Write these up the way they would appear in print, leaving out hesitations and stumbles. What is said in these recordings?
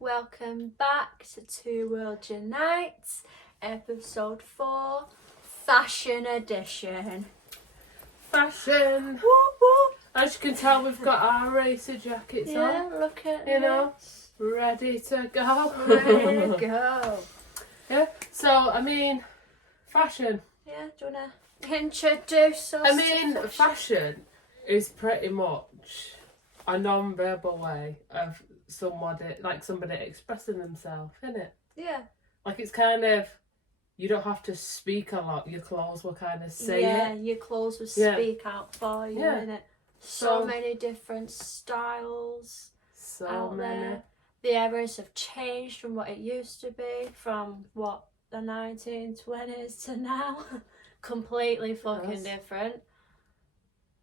welcome back to Two World Unite, episode 4, Fashion Edition. Fashion! Woo woo! As you can tell, we've got our racer jackets Yeah, on, look at you know, this. ready to go. Ready to go. Yeah, so, I mean, fashion. Yeah, do you want to introduce us? I mean, to fashion is pretty much a non-verbal way of somebody expressing themselves, isn't it? Yeah. Like, it's kind of, you don't have to speak a lot, your clothes will kind of say Yeah, it. your clothes will Yeah. speak out for you, Yeah. innit? So many different styles So out many. there. The eras have changed from what it used to be, from what the 1920s to now. Completely fucking Yes. different.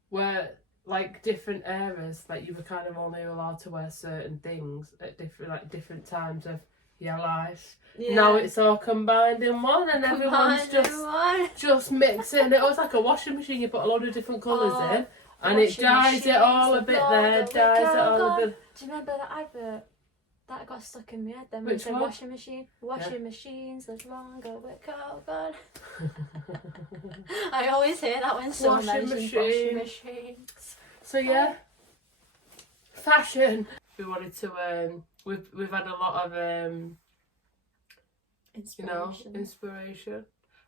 Where, like, different eras, like, you were kind of only allowed to wear certain things at different times of your life. Yeah. Now it's all combined in one, and everyone's just mixing. It was like a washing machine. You put a load of different colours in, and it washing dyes it all a machines, bit the there, logo, dyes it all God. a bit. Do you remember that advert? That got stuck in my head then. When Which it said one? washing machine, washing machines, there's longer with God. I always hear that when someone Washing mentions machine. washing machines. So yeah, fashion. We wanted to. We've had a lot of inspiration,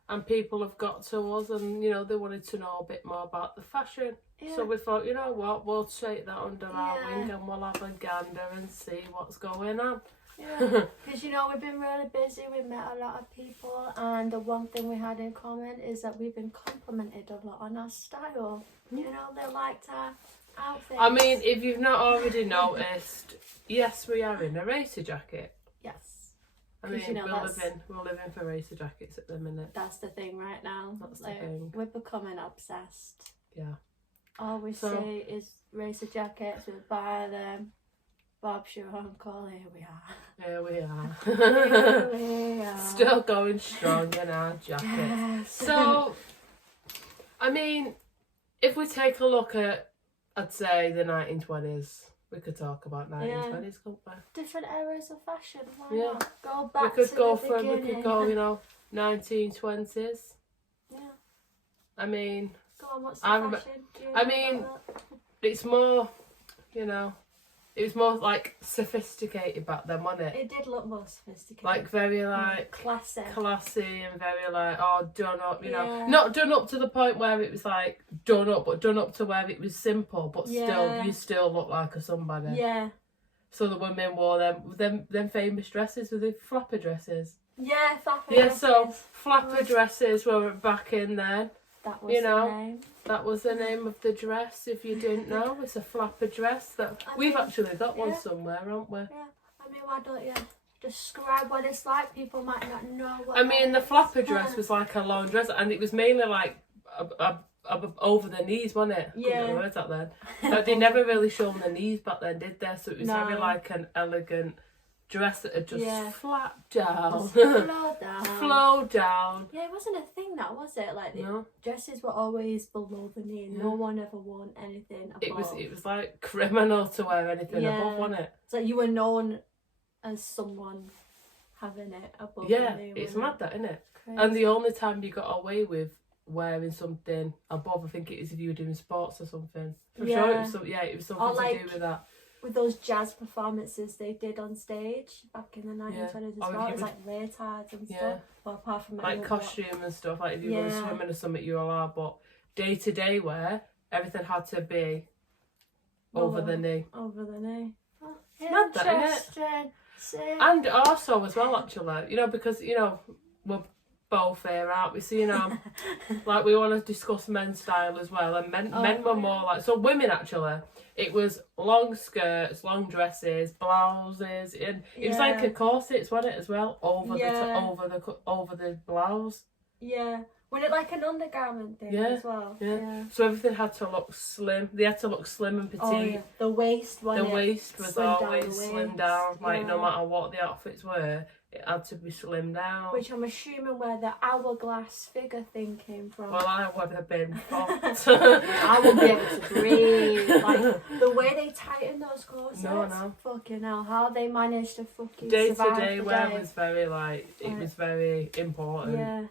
and people have got to us, and they wanted to know a bit more about the fashion. Yeah. So we thought, you know what, we'll take that under our Yeah. wing and we'll have a gander and see what's going on. Yeah, because we've been really busy, we've met a lot of people, and the one thing we had in common is that we've been complimented a lot on our style. They liked our outfits. I mean, if you've not already noticed, yes, we are in a racer jacket. Yes. I mean, 'Cause, we're living for racer jackets at the minute. That's the thing right now. That's the thing. We're becoming obsessed. Yeah. All we So- see is racer jackets, we buy them. Bob's your uncle, here we are. Here we are. Here we are. Still going strong in our jackets. Yes. So, I mean, if we take a look at, I'd say, the 1920s, we could talk about 1920s, couldn't we? Different eras of fashion, why Yeah. not? Go We back could to go the from, beginning. 1920s. Yeah. I mean, Go on, what's the I rem- fashion? Do you I know mean, about that? it's more, it was more like sophisticated back then, wasn't it? It did look more sophisticated. Like very like classy. classy and very like done up, Yeah. not done up to the point where it was like done up, but done up to where it was simple, but Yeah. you still look like a somebody. Yeah. So the women wore them famous dresses with the flapper dresses. Yeah, flapper Yeah, so dresses. flapper dresses were back in then. That was you the know, name. That was the name of the dress. If you didn't know, it's a flapper dress. We've actually got one somewhere, haven't we? Yeah. I mean, why don't you describe what it's like? People might not know what I mean, the that is. flapper dress was like a long dress, and it was mainly like over the knees, wasn't it? Yeah. Couldn't get the words out then. But they never really shown the knees back then, did they? So it was very No. like an elegant dress that had just flapped down, Just flow down. flow down. Yeah, it wasn't a thing, that was it? Like the No, dresses were always below the knee. Yeah. No one ever wore anything above. it was like criminal to wear anything Yeah. above, wasn't it? So you were known as someone having it above Yeah, the knee. it's wasn't mad that, isn't it? Crazy. And the only time you got away with wearing something above, I think it is if you were doing sports or something. I'm sure it was it was something Or to like- do with that. with those jazz performances they did on stage back in the 1920s Or as if well. you It was would- like leotards and Yeah. stuff. Well, apart from Like costume and stuff, like if you were Yeah. swimming or something, you allowed, but day-to-day wear, everything had to be over the knee. Over the knee. Oh, mad that, innit? interesting. See? And also as well, actually, because, we're both here, aren't we? So, like we want to discuss men's style as well, and men were more like, so women actually, it was long skirts, long dresses, blouses, and it was like a corset, wasn't it, as well, over the blouse. Yeah. Was it like an undergarment thing Yeah, as well? yeah. So everything had to look slim. They had to look slim and petite. Oh, yeah. The waist one. The waist was always slimmed down. Like, yeah. no matter what the outfits were, it had to be slimmed down. Which I'm assuming where the hourglass figure thing came from. Well, I would have been fucked. I wouldn't be able to breathe. Like, the way they tighten those corsets. No. Fucking hell. How they managed to fucking Day to survive day the wear day. was very, like, it was very important. Yeah.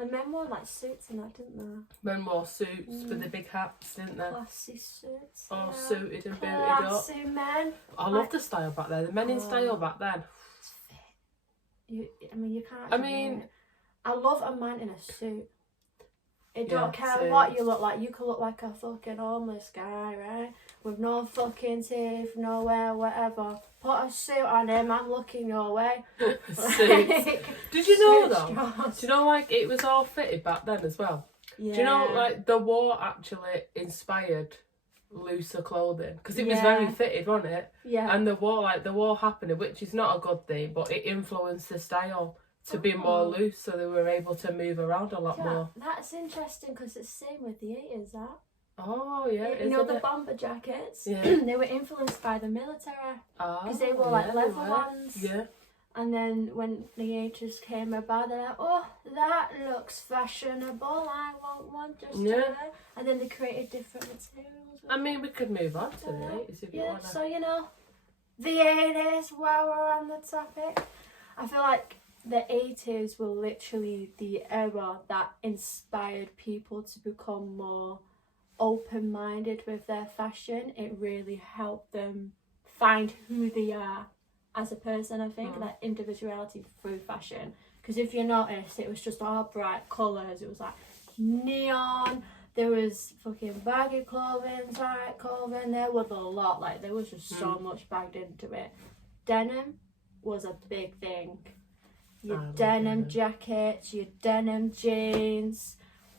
Like, men wore, like, suits and that, didn't they? Men wore suits with the big hats, didn't they? Classy suits. All yeah. suited and booted up. Classy men. I love the style back then. The men in style back then. It's fit. You can't. I mean, I love a man in a suit. It don't care same. what you look like. You could look like a fucking homeless guy, right? With no fucking teeth, nowhere, whatever. Put a suit on him, I'm looking your way. Suits. Did you know though? Straws. Do you know, like, it was all fitted back then as well? Yeah. Do you know, like, the war actually inspired looser clothing? Because it was very fitted, wasn't it? Yeah. And the war happening, which is not a good thing, but it influenced the style to be more loose, so they were able to move around a lot more. That's interesting because it's the same with the 80s, that. Oh, yeah. You know, the bomber jackets? Yeah. They were influenced by the military. Because they were like leather ones. Yeah. And then when the 80s came about, they're like, oh, that looks fashionable. I want one just today. And then they created different materials. I mean, we could move on to the 80s if you want to. So, you know, the 80s, while we're on the topic, I feel like the 80s were literally the era that inspired people to become more open-minded with their fashion. It really helped them find who they are as a person, I think, that individuality through fashion. Because if you notice, it was just all bright colours. It was like neon. There was fucking baggy clothing, tight clothing. There was a lot. Like, there was just so much bagged into it. Denim was a big thing. Your denim jackets, your denim jeans.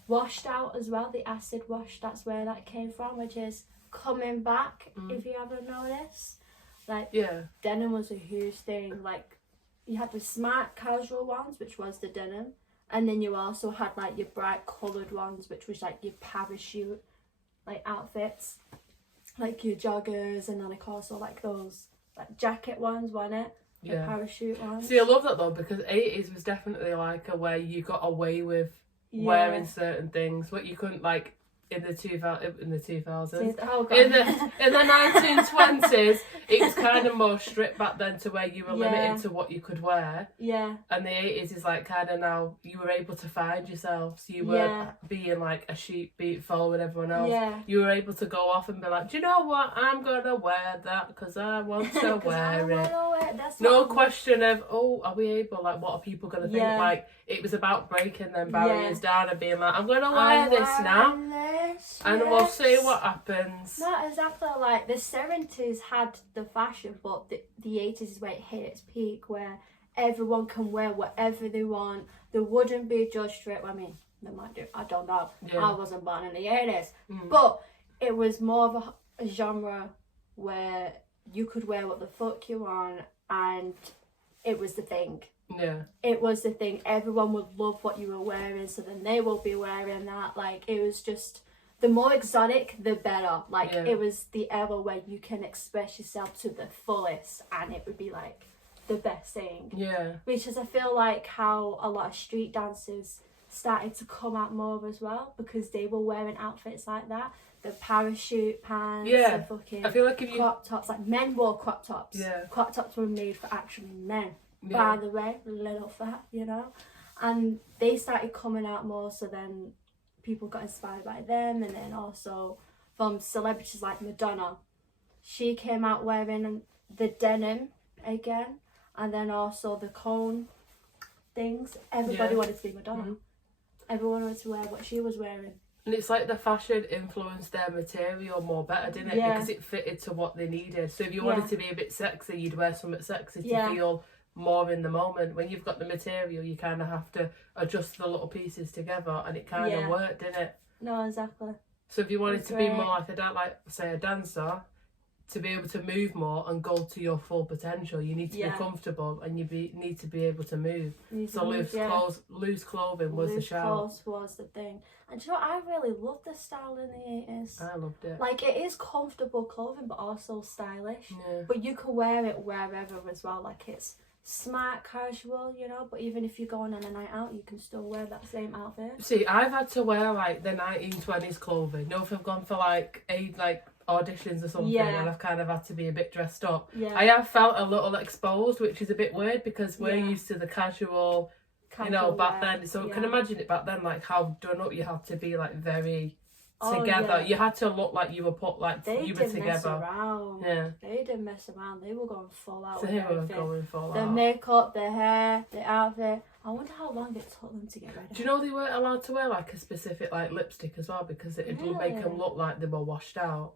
Washed out as well, the acid wash, that's where that came from, which is coming back, if you haven't noticed. Like, denim was a huge thing. Like, you had the smart casual ones, which was the denim, and then you also had like your bright coloured ones, which was like your parachute like outfits, like your joggers, and then also like those like jacket ones, wasn't it? The parachute ones. See, I love that though, because 80s was definitely like a way you got away with wearing certain things, what you couldn't, like, in the 2000s, in the 1920s, it was kind of more strict back then, to where you were limited to what you could wear. And the 80s is like kind of now you were able to find yourself, so you weren't being like a sheep beat following everyone else. You were able to go off and be like, do you know what, I'm gonna wear that because I want to wear it. No question of, oh, are we able, like, what are people gonna think? Like, it was about breaking them barriers down and being like, I'm gonna wear this now. And we'll see what happens. Not exactly. Like, the 70s had the fashion, but the 80s is where it hit its peak, where everyone can wear whatever they want. There wouldn't be judged for it. I mean, they might do. I don't know. I wasn't born in the 80s. But it was more of a genre where you could wear what the fuck you want, and it was the thing. It was the thing. Everyone would love what you were wearing, so then they will be wearing that. Like, it was just, the more exotic, the better. Like, it was the era where you can express yourself to the fullest, and it would be like the best thing. Which is, I feel like, how a lot of street dancers started to come out more as well, because they were wearing outfits like that. The parachute pants, the fucking I feel like if you crop tops. Like, men wore crop tops. Crop tops were made for actual men. By the way, little fat, you know. And they started coming out more, so then people got inspired by them. And then also from celebrities like Madonna, she came out wearing the denim again, and then also the cone things. Everybody wanted to be Madonna. Everyone wanted to wear what she was wearing. And it's like the fashion influenced their material more better, didn't it? Because it fitted to what they needed. So if you wanted to be a bit sexy, you'd wear something sexy to feel more in the moment. When you've got the material, you kind of have to adjust the little pieces together, and it kind of worked, didn't it? No, exactly. So if you wanted to be more like a dancer, to be able to move more and go to your full potential, you need to be comfortable and need to be able to move. So loose clothing was the shout. Loose clothes was the thing. And do you know, I really loved the style in the 80s. I loved it. Like, it is comfortable clothing, but also stylish. Yeah. But you can wear it wherever as well. Like, it's smart casual, you know, but even if you're going on a night out, you can still wear that same outfit. See, I've had to wear like the 1920s clothing. You know, if I've gone for like auditions or something, and I've kind of had to be a bit dressed up. Yeah. I have felt a little exposed, which is a bit weird because we're used to the casual you know, back then. So I can imagine it back then, like how done up you had to be, like very together. You had to look like you were put, like you were together. Mess around. Yeah. They didn't mess around. They were going full out. They were going full out. The makeup, the hair, the outfit. I wonder how long it took them to get ready. Do you know they weren't allowed to wear like a specific like lipstick as well because it'd make them look like they were washed out?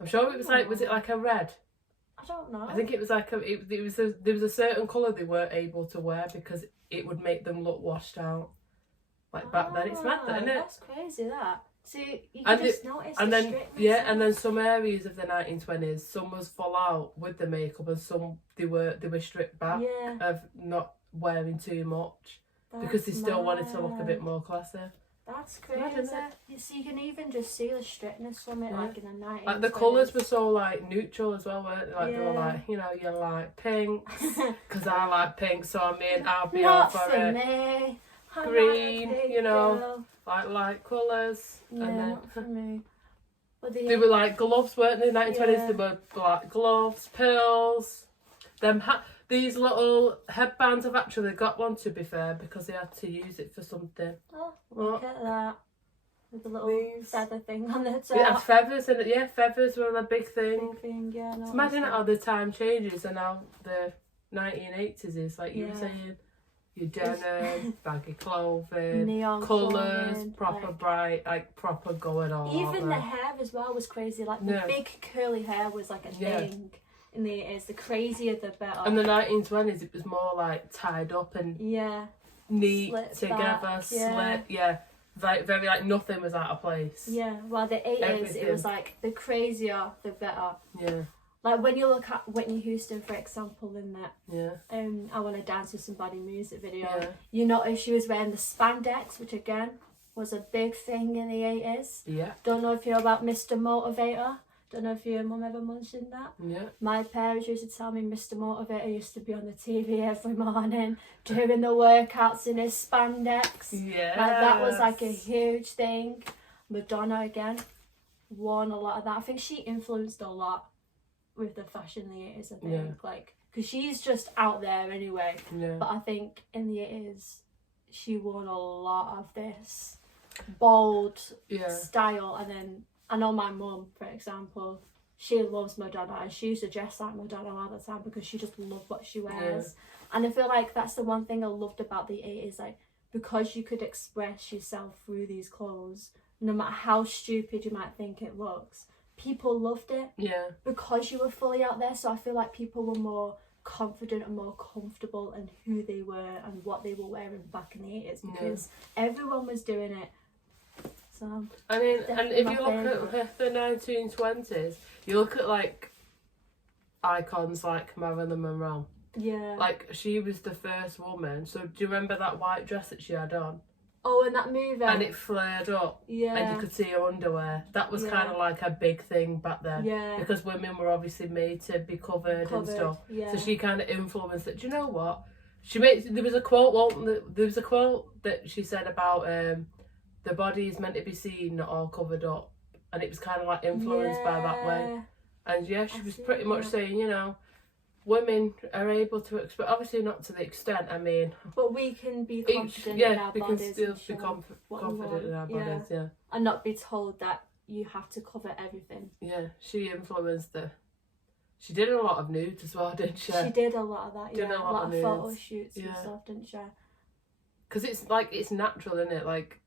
I'm sure it was like, was it like a red? I don't know. I think it was like there was a certain colour they weren't able to wear because it would make them look washed out. Like back then, it's mad, isn't it? That's crazy. That. So you can just notice and the then strictness. and then some areas of the 1920s, some was full out with the makeup, and some they were stripped back of not wearing too much because they still wanted to look a bit more classy. That's crazy. So you can even just see the strictness from it, like in the 90s. Like the colours were so like neutral as well, weren't they? Like they were like, you know, you like pinks because I like pink, so I mean I'll be all for it. Me. Green, you know, like colours. Yeah, and then, not for me. But they were like gloves, weren't they? 1920s, they were like gloves, pearls. These little headbands, I've actually got one, to be fair, because they had to use it for something. Oh, look at that. With the little feather thing on the top. It had feathers in it, feathers were a big thing. No, it's imagine how the time changes and how the 1980s is, like you were saying. Your denim, baggy clothing, neon colours, proper bright, like proper going on. Even the hair as well was crazy. Like the big curly hair was like a thing in the 80s. The crazier the better. And the 1920s, it was more like tied up and neat, slit together, back, slit, like very like nothing was out of place. Yeah, well the 80s it was like the crazier the better. Yeah. Like when you look at Whitney Houston, for example, in that I Want to Dance with Somebody music video, you notice she was wearing the spandex, which again was a big thing in the 80s. Yeah. Don't know if you're about Mr. Motivator. Don't know if your mum ever mentioned that. Yeah. My parents used to tell me Mr. Motivator used to be on the TV every morning doing the workouts in his spandex. Yeah. Like that was like a huge thing. Madonna again won a lot of that. I think she influenced a lot with the fashion in the 80s, I think, like, because she's just out there anyway, but I think in the 80s she won a lot of this bold style. And then I know my mum, for example, she loves Madonna and she used to dress like Madonna all the time because she just loved what she wears. And I feel like that's the one thing I loved about the 80s, like, because you could express yourself through these clothes, no matter how stupid you might think it looks, people loved it because you were fully out there. So I feel like people were more confident and more comfortable in who they were and what they were wearing back in the 80s because everyone was doing it. So I mean, and if you look at the 1920s, you look at like icons like Marilyn Monroe. Yeah. Like she was the first woman. So do you remember that white dress that she had on? Oh, in that movie. And it flared up. Yeah. And you could see her underwear. That was kind of like a big thing back then. Yeah. Because women were obviously made to be covered and stuff. Yeah. So she kind of influenced it. Do you know what? There was a quote that she said about the body is meant to be seen, not all covered up. And it was kind of like influenced by that way. And she was pretty much saying, you know, women are able to express, obviously not to the extent, I mean, but we can be confident in our bodies. We can still be confident in our bodies, and not be told that you have to cover everything. Yeah, she influenced she did a lot of nudes as well, didn't she? She did a lot of that, a lot of photo shoots and stuff, didn't she? Because it's like, it's natural, isn't it? Like,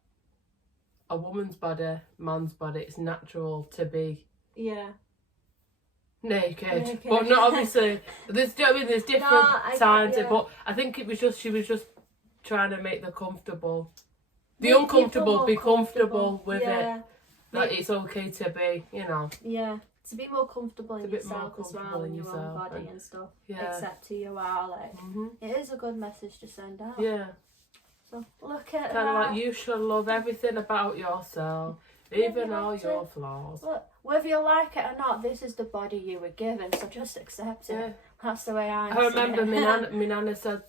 a woman's body, man's body, it's natural to be naked. But not obviously. There's different times, but I think it was just she was just trying to make the uncomfortable be comfortable with it. That it's okay to be, you know. Yeah, to be more comfortable in a bit more yourself as well, comfortable in in your own yourself body and- and stuff. Yeah. Accept who you are. Like, Mhm. it is a good message to send out. Yeah. So look at Kind of that. like you should love everything about yourself, even you all have to. your flaws. Look, whether you like it or not, this is the body you were given, so just accept it. Yeah. That's the way I I see remember it. my nana said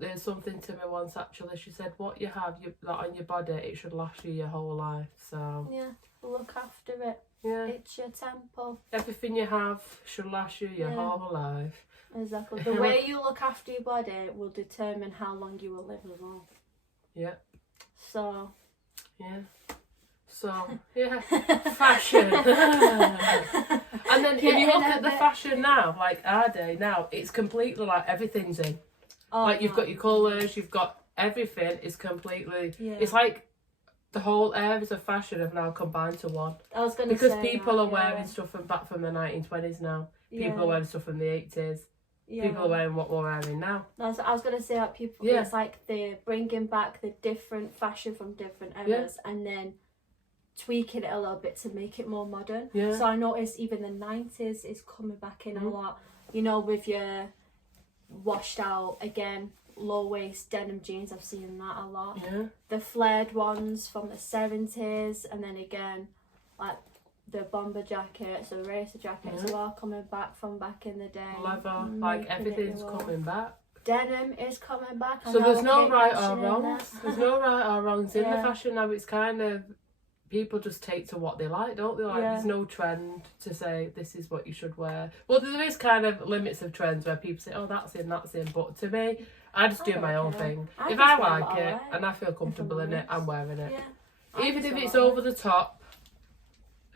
there's something to me once actually. She said, "What you have that on your body, it should last you your whole life." So Yeah, look after it. yeah, It's your temple. everything you have should last you your Yeah. whole life. Exactly. The way you look after your body will determine how long you will live as well. Yeah. So, Yeah. So yeah, fashion. And then if you Getting look a at the bit- fashion now, like our day now, it's completely like everything's in. oh, Like you've no. got your colours, you've got everything is completely. Yeah. It's like the whole areas of fashion have now combined to one. I was going to Because say people that, are wearing stuff from back from the 1920s now. People are wearing stuff from the 80s. yeah. People are wearing what we're wearing now. I was going to say that people, Yeah. it's like they're bringing back the different fashion from different eras and then tweaking it a little bit to make it more modern. Yeah. So I noticed even the 90s is coming back in a lot. You know, with your washed out, again, low waist denim jeans, I've seen that a lot. Yeah. The flared ones from the 70s, and then again, like the bomber jackets, the racer jackets are all coming back from back in the day. Leather, making like it everything's new. coming back. Denim is coming back. I So know there's I no keep right or mentioning wrongs. that. There's no right or wrongs in the Yeah. fashion now. It's kind of people just take to what they like, don't they? Like Yeah. there's no trend to say this is what you should wear. Well, there is kind of limits of trends where people say, "Oh, that's in, that's in." But to me, I just do I my don't own care. thing. I If just I wear what like I it like. and I feel comfortable in it, I'm wearing it. Yeah. I Even just if wear it's what I over the top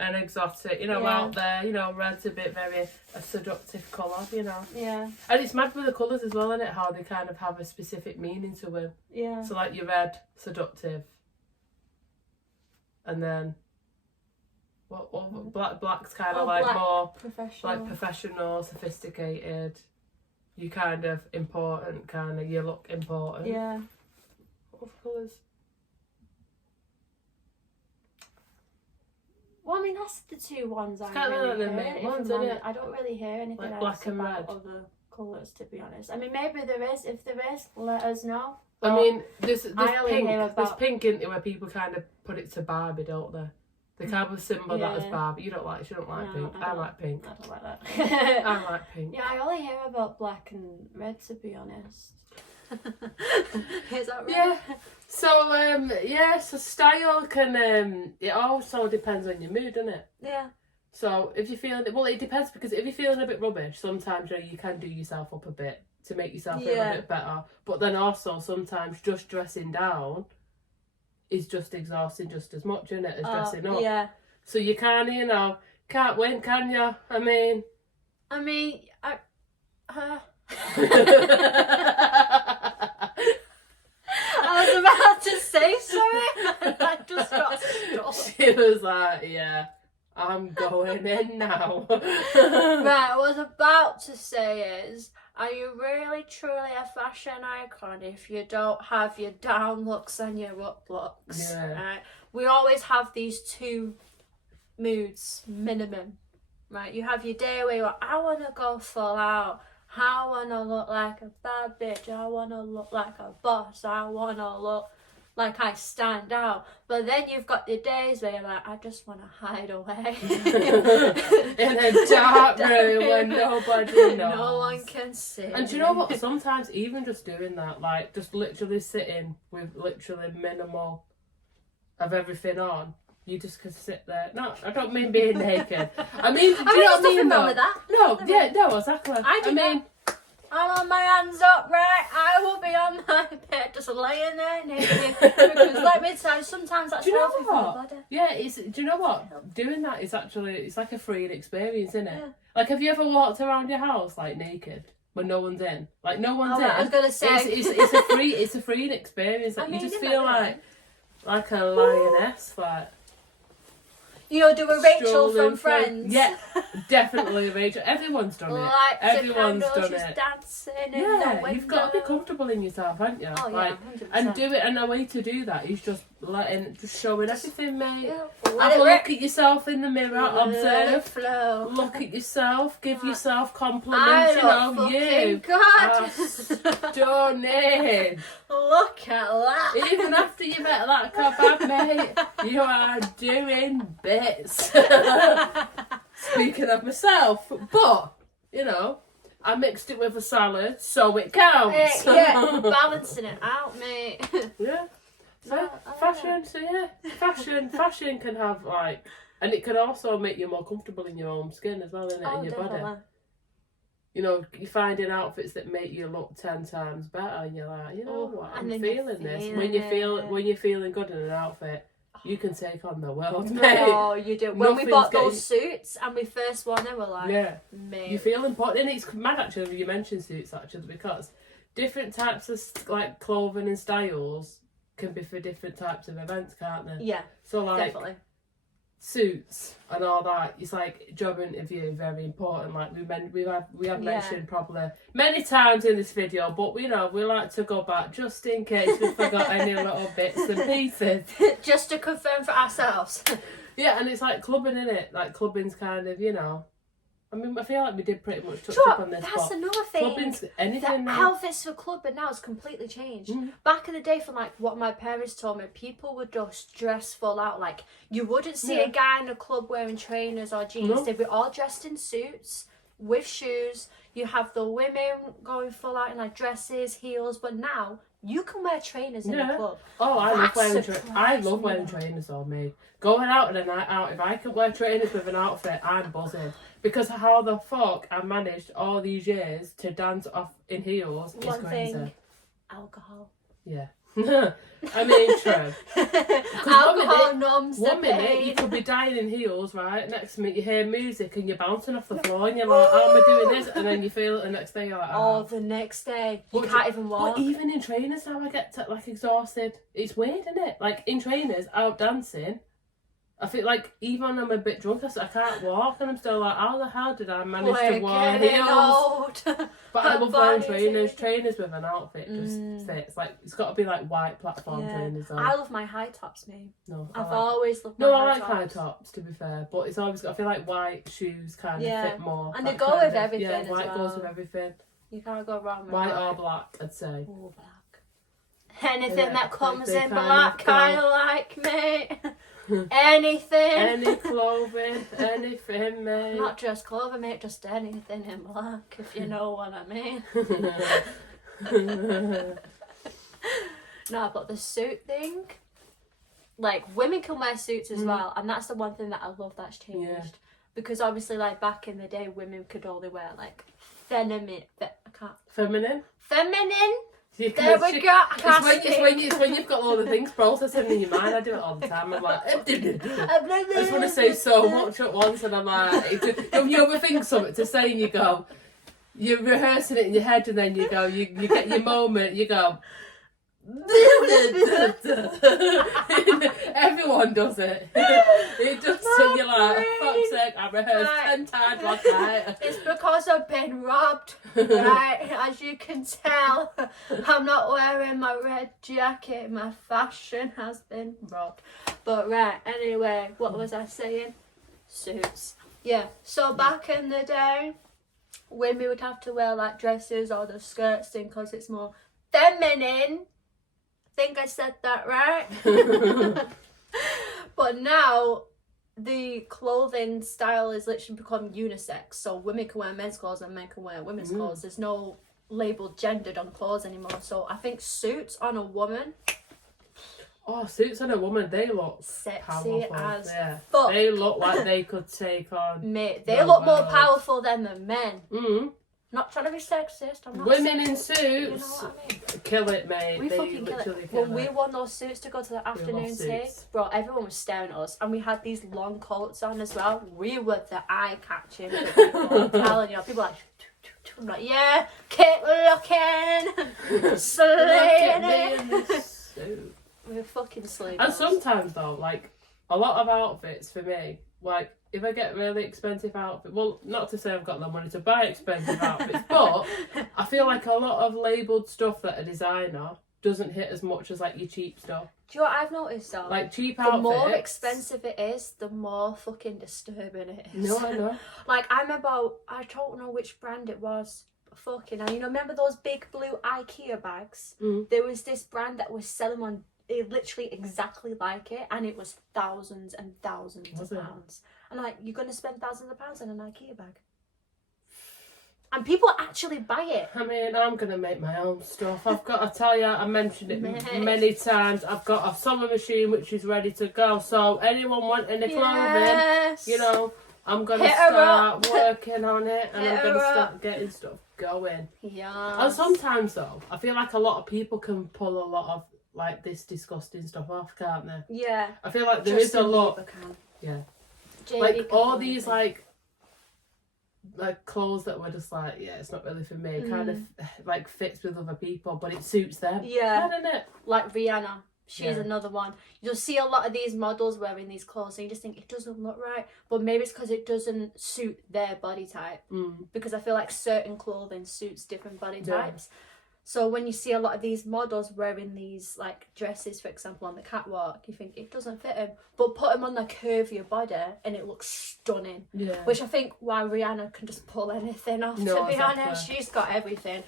and exotic, you know, Yeah. out there, you know, red's a bit very a seductive colour, you know. Yeah, And it's mad with the colours as well, isn't it? How they kind of have a specific meaning to them. yeah. So like your red, seductive, and then black's kind of Oh, like black, more professional. like professional, sophisticated. You kind of important, kind of you look important. Yeah. What colours? Well, I mean, that's the two ones I kinda really like the hear. main if ones, I'm innit? honest. I don't really hear anything Like else black and about red. other colours, to be honest. I mean, maybe there is. If there is, let us know. I But mean, there's I only pink. hear There's about- pink in it where people kind of put it to Barbie, don't they? They kind of symbol that as Yeah. Barbie. You don't like pink. No, I don't. like pink. I don't like that. I like pink. Yeah, I only hear about black and red, to be honest. Is that right? Yeah. So so style can it also depends on your mood, doesn't it? Yeah. So if you're feeling it depends, because if you're feeling a bit rubbish, sometimes you can do yourself up a bit to make yourself feel Yeah. a bit better. But then also sometimes just dressing down is just exhausting just as much, isn't it, as dressing up. Yeah. So you can't win, can you? I mean I mean, I was about to say something, and I just got stopped. she was like, yeah, I'm going in now. Right, what I was about to say is, are you really truly a fashion icon if you don't have your down looks and your up looks? Yeah. Right? We always have these two moods minimum. Right? You have your day where you're like, I want to go full out. I want to look like a bad bitch. I want to look like a boss. I want to look like I stand out. But then you've got your days where you're like, I just want to hide away. In a dark room where nobody knows. No one can see. And do you know what? Sometimes even just doing that, like just literally sitting with literally minimal of everything on, you just can sit there. No, I don't mean being naked. I mean, do you know what I there's mean? nothing wrong Though? with that. No, yeah, no, exactly. I do mean, I'm on my hands up, right? I will be on my bed just laying there naked. Because let me tell you, sometimes that's do you know healthy for the what? body. Yeah, do you know what? Doing that is actually, it's like a freeing experience, isn't it? Yeah. Like, have you ever walked around your house like naked when no one's in? Like, no one's in. Oh, I was gonna say. It's a freeing experience. Like, I mean, you just you feel might like a lioness, like. You know, do a Rachel strolling from through- Friends. Yeah. Definitely Rachel. Everyone's done it. Lights Everyone's and candles, done just it. dancing in the Yeah, window. you've got to be comfortable in yourself, haven't you? Oh yeah, Like, 100%. and do it. And a way to do that is just showing everything, mate. Yeah. Have a look at yourself in the mirror. Let it Observe. flow. Look at yourself. Give yourself I compliments. You look know, fucking you good. are stunning. Look at that. Even after you've ate that kebab, mate, you are doing bits. Speaking of myself, but you know, I mixed it with a salad, so it counts. Yeah, balancing it out, mate. Yeah. So Yeah, fashion, so yeah, fashion can have like, and it can also make you more comfortable in your own skin as well, isn't it, in your body. You know, you're finding outfits that make you look 10 times better, and you're like, you know what, I'm feeling this. When you're feeling good in an outfit, you can take on the world, mate. Oh, you do. When we bought Nothing's those suits and we first won them, we're like, Yeah, mate. you feel important, and it's mad actually. You mentioned suits actually because different types of like clothing and styles can be for different types of events, can't they? Yeah, So like definitely. suits and all that. It's like job interview, very important. Like we have mentioned probably many times in this video, but you know we like to go back just in case we forgot any little bits and pieces. Just to confirm for ourselves. Yeah, and it's like clubbing, in it. Like clubbing's kind of, you know. I mean, I feel like we did pretty much touch up on this. That's but another thing. clubbing's anything The now. outfits for clubbing now has completely changed. Mm. Back in the day, from like what my parents told me, people would just dress full out. Like you wouldn't see a guy in a club wearing trainers or jeans. No. They'd be all dressed in suits with shoes. You have the women going full out in like dresses, heels. But now you can wear trainers in a club. Oh, I love wearing surprised I love me, wearing though. trainers on me. Going out on a night out, if I can wear trainers with an outfit, I'm buzzing. Because how the fuck I managed all these years to dance off in heels is One crazy. thing, alcohol. Yeah. I mean, true. Alcohol numbs the One minute you pain. could be dying in heels, right? Next minute you hear music and you're bouncing off the floor and you're like, how am I doing this? And then you feel it the next day, you're like, Oh, the next day you But can't even walk. But even in trainers now, I get like exhausted. It's weird, isn't it? Like in trainers, out dancing, I feel like even when I'm a bit drunk, I can't walk, and I'm still like, how the hell did I manage to wear heels? Old. But I love wearing Body's trainers with an outfit just fits. Like it's got to be like white platform trainers. I love my high tops, me. No, I've always loved my no, high I like tops. high tops to be fair, but it's always got. I feel like white shoes kind of fit more. And they that go kind with of- everything Yeah, as white well. goes with everything. You can't go wrong with White or black, I'd say. Ooh, black. Anything Yeah, that comes they in kind black, of kind of like me. Anything. Any clothing, anything, mate. Not just clothing, mate, just anything in black, if you know what I mean. No, but the suit thing, like, women can wear suits as well, and that's the one thing that I love that's changed. Yeah. Because obviously, like, back in the day, women could only wear, like, feminine. Feminine. You There can- we go. I can't it's when you've got all the things processing in your mind. I do it all the time. I'm like, I just want to say so much at once, and I'm like, you overthink something to say, and you go, you're rehearsing it in your head, and then you go, you get your moment, you go. Everyone does it. It does, so you're like, fuck's sake, I rehearsed 10 times last night. It's because I've been robbed, right? As you can tell, I'm not wearing my red jacket. My fashion has been robbed. But right, anyway, what was I saying? Suits. Yeah, so back in the day, women would have to wear like dresses or the skirts thing because it's more feminine. Think I said that right? But now the clothing style is literally become unisex, so women can wear men's clothes and men can wear women's clothes. There's no label gendered on clothes anymore, so I think suits on a woman, Oh, suits on a woman, they look sexy powerful. as Yeah. fuck. They look like they could take on. Mate, they the look more world. powerful than the men. Mm. Not trying to be sexist, I'm not. Women in You know suits what I mean? kill it, mate. We they fucking kill literally it. kill When we it. won those suits to go to the afternoon tea, suits. bro, everyone was staring at us, and we had these long coats on as well. We were the eye catching for people. I'm telling you, people like, I'm like, yeah, keep looking, slaying it. We were fucking slaying. And sometimes though, like a lot of outfits for me, like if I get really expensive outfits, well, not to say I've got the money to buy expensive outfits, but I feel like a lot of labelled stuff that a designer doesn't hit as much as like your cheap stuff. Do you know what I've noticed though? Like cheap the outfits. more expensive it is, the more fucking disturbing it is. No, I know. Like I remember, I don't know which brand it was. Fucking hell, you know, remember those big blue IKEA bags? There was this brand that was selling one literally exactly like it, and it was thousands and thousands of pounds. And like, you're gonna spend thousands of pounds on an IKEA bag, and people actually buy it. I mean, I'm gonna make my own stuff. I've got to tell you, I mentioned it many times. I've got a sewing machine which is ready to go. So anyone wanting the clothing, you know, I'm gonna start working on it, and I'm gonna start getting stuff going. Yeah. And sometimes though, I feel like a lot of people can pull a lot of like this disgusting stuff off, can't they? Yeah. I feel like there is a lot. Yeah. Like all these like clothes that were just like, yeah, it's not really for me. Kind of like fits with other people, but it suits them. Yeah. Doesn't it? Like Rihanna. She's another one. You'll see a lot of these models wearing these clothes and you just think it doesn't look right. But maybe it's because it doesn't suit their body type. Because I feel like certain clothing suits different body types. So when you see a lot of these models wearing these like dresses, for example, on the catwalk, you think it doesn't fit them. But put them on the curve of your body and it looks stunning. Yeah. Which I think why Rihanna can just pull anything off, to be honest. She's got everything.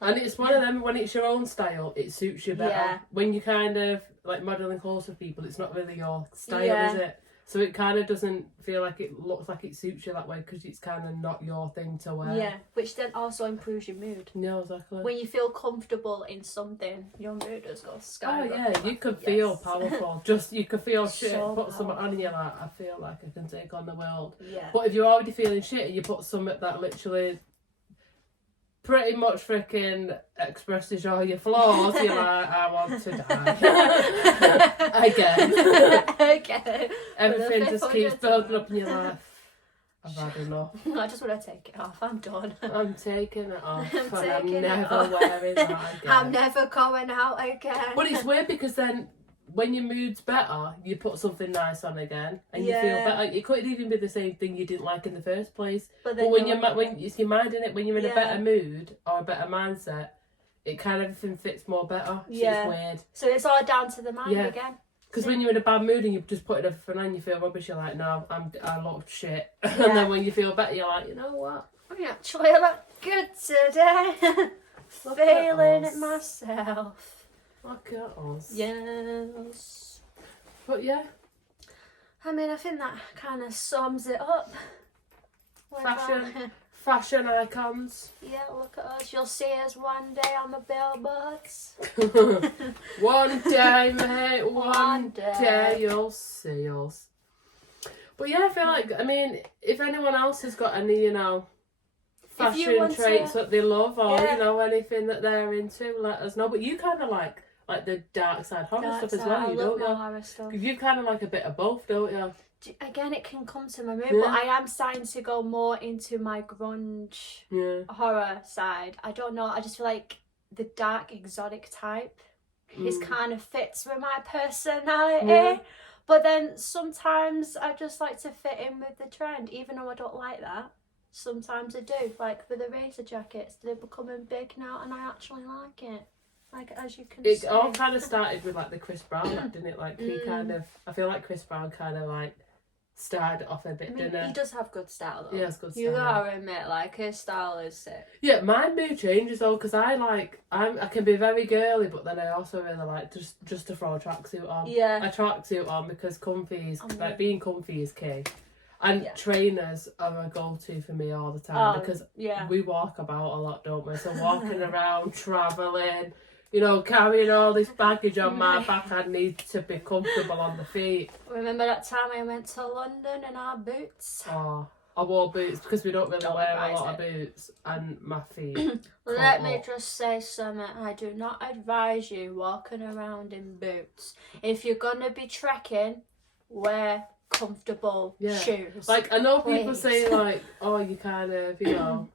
And it's one of them, when it's your own style, it suits you better. Yeah. When you kind of like modelling clothes for people, it's not really your style, is it? So it kind of doesn't feel like it looks like it suits you that way because it's kind of not your thing to wear. Yeah, which then also improves your mood. Yeah, exactly. When you feel comfortable in something, your mood just goes sky. Oh yeah, you could feel powerful. Just you could feel shit. So put something on and you're like, I feel like I can take on the world. Yeah. But if you're already feeling shit and you put something that literally pretty much freaking expresses all your flaws, you're like, I want to die. Again. Everything just keeps building up in your life. I've had enough. I just want to take it off. I'm done. I'm taking it off. I'm never wearing that again. I'm never going out again. But it's weird because then when your mood's better, you put something nice on again and you feel better. It could even be the same thing you didn't like in the first place. But when you're minding it, when you're in a better mood or a better mindset, it kind of everything fits more better. It's weird. So it's all down to the mind again. Because when you're in a bad mood and you've just put everything on, you feel rubbish. You're like, no, I look shit. And then when you feel better, you're like, you know what? I actually look good today. Feeling it myself. Look at us. Yes. But yeah. I mean, I think that kind of sums it up. Fashion icons. Yeah, look at us. You'll see us one day on the billboards. One day, mate. One day you'll see us. But yeah, I feel like, I mean, if anyone else has got any, you know, fashion traits that they love or, you know, anything that they're into, let us know. But you kind of like the dark side horror stuff as well, don't you? Horror stuff. You kind of like a bit of both, don't you? Again, it can come to my mood, but I am starting to go more into my grunge horror side. I don't know, I just feel like the dark exotic type is kind of fits with my personality. But then sometimes I just like to fit in with the trend, even though I don't like that. Sometimes I do, like with the racer jackets, they're becoming big now and I actually like it. Like, as you can see. It all kind of started with like the Chris Brown act, didn't it? Like he kind of, I feel like Chris Brown kind of like started off a bit, didn't he? He does have good style though. He has good style. You gotta admit, like, his style is sick. Yeah, my mood changes though, because I can be very girly, but then I also really like just to throw a tracksuit on. Yeah. A tracksuit on because comfy is, like, being comfy is key. And trainers are a go-to for me all the time because we walk about a lot, don't we? So walking around, travelling, you know, carrying all this baggage on my back, I need to be comfortable on the feet. Remember that time I went to London in our boots? Oh, I wore boots because we don't really wear a lot of boots, and my feet. Let me just say something. I do not advise you walking around in boots. If you're going to be trekking, wear comfortable shoes. Like, I know people say, like, oh, you kind of, you know,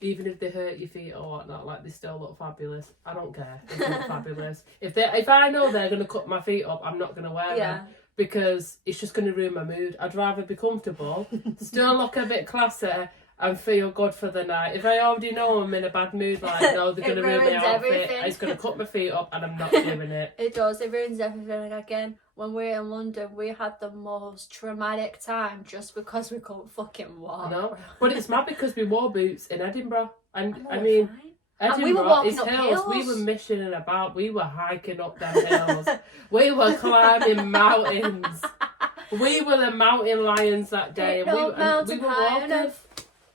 even if they hurt your feet or whatnot, like, they still look fabulous. I don't care. They look fabulous. If I know they're going to cut my feet up, I'm not going to wear them. because it's just going to ruin my mood. I'd rather be comfortable, still look a bit classy, and feel good for the night. If I already know I'm in a bad mood, like, no, they're going to ruin my ruins outfit. everything. It's going to cut my feet up, and I'm not doing it. It does. It ruins everything. Like, again, when we were in London, we had the most traumatic time just because we couldn't fucking walk. I know. But it's mad because we wore boots in Edinburgh. And know, I we're mean, fine. Edinburgh And we were walking is up hills. We hills. were missioning about. We were hiking up them hills. We were climbing mountains. We were the mountain lions that day. Ain't And no we mountain were high walking. enough.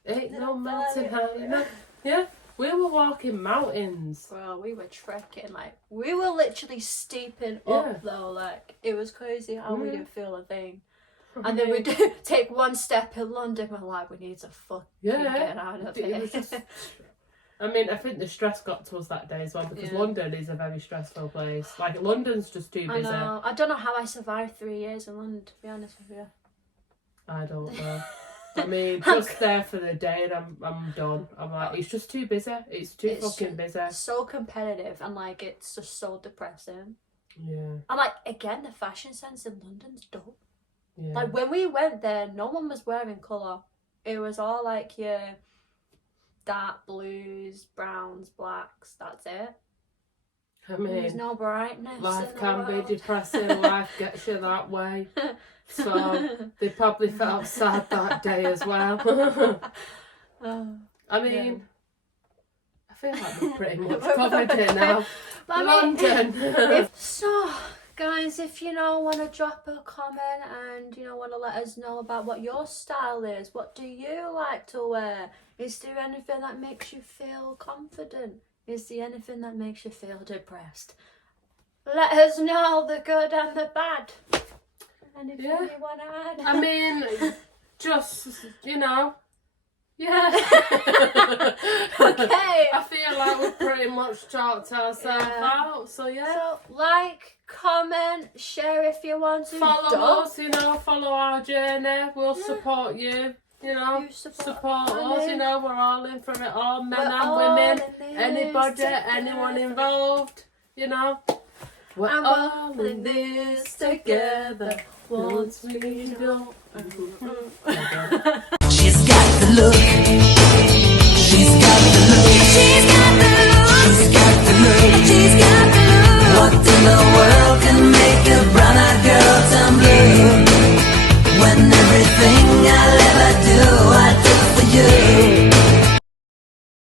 Ain't no mountain high enough. Yeah, we were walking mountains. Well, we were trekking, like, we were literally steeping Yeah. up though, like, it was crazy how we Mm. didn't feel a thing. And then we do take one step in London, we're like, we need to fucking get out of It was here. just, I mean, I think the stress got to us that day as well because Yeah. London is a very stressful place. Like, London's just too I busy. know. I don't know how I survived 3 years in London, to be honest with you. I don't know. I mean, just there for the day and I'm done. I'm like, it's just too busy. It's too fucking busy. So competitive, and like, it's just so depressing. Yeah, And like, again, the fashion sense in London's dope. yeah. Like, when we went there, no one was wearing colour. It was all like your dark blues, browns, blacks, that's it. I There's mean, no brightness. life in the can be world. depressing. Life gets you that way. So they probably felt sad that day as well. Oh. I mean, Yeah. I feel like we've pretty much covered it now. But I mean, London. so, guys, if you know, want to drop a comment and want to let us know about what your style is, what do you like to wear? Is there anything that makes you feel confident? Is there anything that makes you feel depressed? Let us know the good and the bad. Anything Yeah. you want to add? I mean, just, yeah. Okay. I feel like we've pretty much talked ourselves Yeah. out, so yeah. So, like, comment, share if you want to. Follow Don't. us, follow our journey. We'll support you, You support I us, mean, we're all in for it all, men we're and all women, in this anybody, together. anyone involved, We're And all in this together. Once we know. She's got the look.